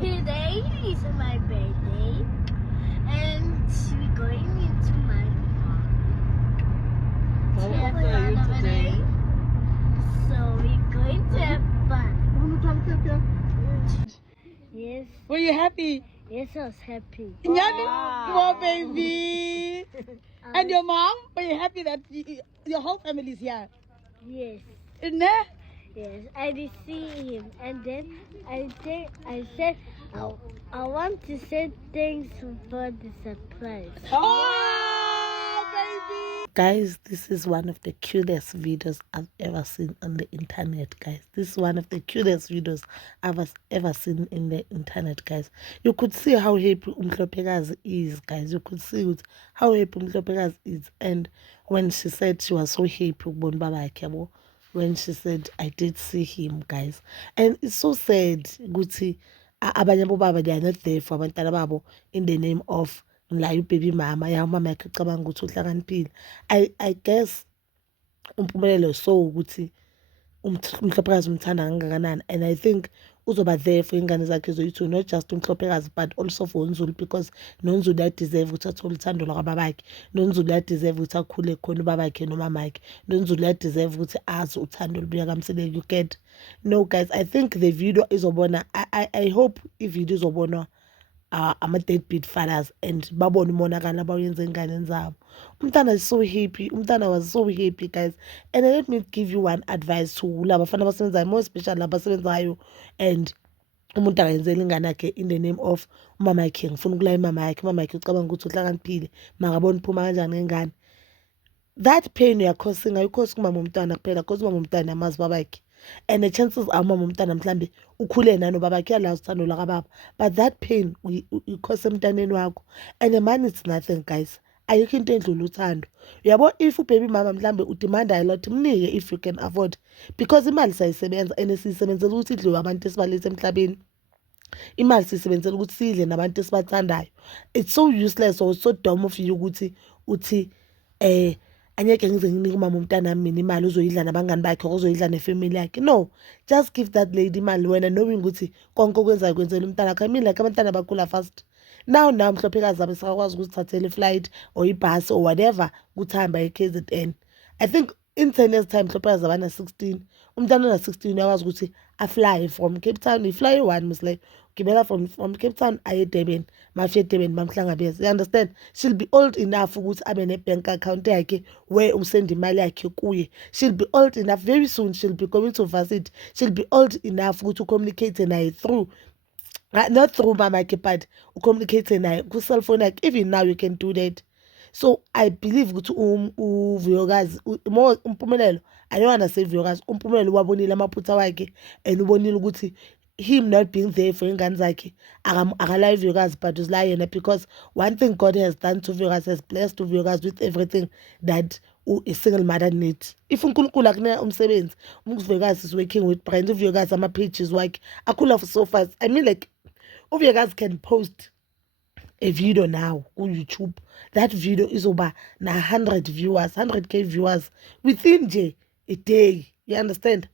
Today is my birthday, and we're going into my farm. How To have old are fun you over today? there. So we're going to have fun. Yes, Were you happy? yes, I was happy. Wow, baby. And your mom? Were you happy that your whole family is here? Yes, Isn't it? yes, I did see him, and then I said, I want to say thanks for the surprise. Oh, baby. Guys, this is one of the cutest videos I've ever seen on the internet, guys. This is one of the cutest videos I've ever seen in the internet, guys. You could see how happy Umhlopekazi is, guys. You could see how happy Umhlopekazi is. And when she said she was so happy, when she said, I did see him, guys. And it's so sad, Guti. Abanye abobaba, they are not there for abantwana babo in the name of la baby mama ya mama yakhe ecabanga ukuthi uhlakaniphile. I guess umpumelelo so ukuthi umhlopekazi umthanda kangakanani, and I think uzoba there for ingane zakhe zoyi-2, not just umhlopekazi but also for uNzulu, because noNzulu uyadeserve ukuthi athole uthando lwababakhe, noNzulu uyadeserve ukuthi akhule khona ubabakhe nomamakhe, noNzulu uyadeserve ukuthi azi uthando lubuya kaMseleki. You get? No guys, I think the video izobona, I hope ivideo izobonwa ama-deadbeat fathers and babone umonakalo abawenza enganeni zabo. Umntana is so happy. Umntana was so happy, guys. And let me give you one advice to laba bafana abasebenzayo, more especially laba abasebenzayo and umuntu akayenzela ingane yakhe in the name of umama yakhe, ngifuna ukulaya imama yakhe ucabanga ukuthi uhlakaniphile, makabona uphuma kanjani ngengane. That pain uyakhosinga ayikhosi kumama umntwana kuphela, cause umama umntwana amazi babakhe, and the chances are umama umntwana mhlambe ukhule nano babakhe yalazi uthando lakababa, but that pain uyikhose emntaneni wakho. And the man is nothing, guys. Ayikho into endlula uthando. Uyabo, if ubaby mama mhlambe udemanda a lot, mnike if you can afford, because imali sayisebenza and siyisebenzela ukuthi idliwe abantu esibalethe emhlabeni. Imali siyisebenzela ukuthi sidle nabantu esibathandayo. It's so useless or so dumb of you ukuthi uthi angeke ngize nginike umama umntana mina imali uzoyidla nabangani bakhe uzoyidla nefamily yakhe. No, just give that lady imali wena knowing ukuthi konke okwenzayo kwenzela umntana wakhe. I mean, like abantwana bakhula fast. Now mhlopekazi zabe sakwazi ukuthi thathele iflight or ibhasi or whatever ukuthi hamba e-KZN. I think in 10 years time mhlopekazi zabana 16, umntana ona 16 uyakwazi ukuthi afly from Cape Town. Ifly one misle gibela from Cape Town aye Durban, mafike Durban bamhlangabeze. You understand? She'll be old enough ukuthi abe ne bank account yakhe where usend imali yakhe kuye. She'll be old enough very soon, she'll be going to varsity. She'll be old enough ukuthi communicate naye through not through mama yakhe but communicate naye ku cell phone yakhe. Even now you can do that. So I believe ukuthi uVuyokazi more umpumelelo, I don't wanna say Vuyokazi, umpumelelo wabonile amaphutha wakhe and ubonile ukuthi him not being there for ingane zakhe akalayi Vuyokazi but uzila yena, because one thing God has done to Vuyokazi, has blessed Vuyokazi with everything that a single mother needs. If uNkulunkulu akunika umsebenzi, uVuyokazi is working with Brand, uVuyokazi ama-pages wakhe akhula so fast. I mean, like uVuyokazi can post a video now on YouTube. That video is over 100 viewers, 100k viewers within a day. You understand?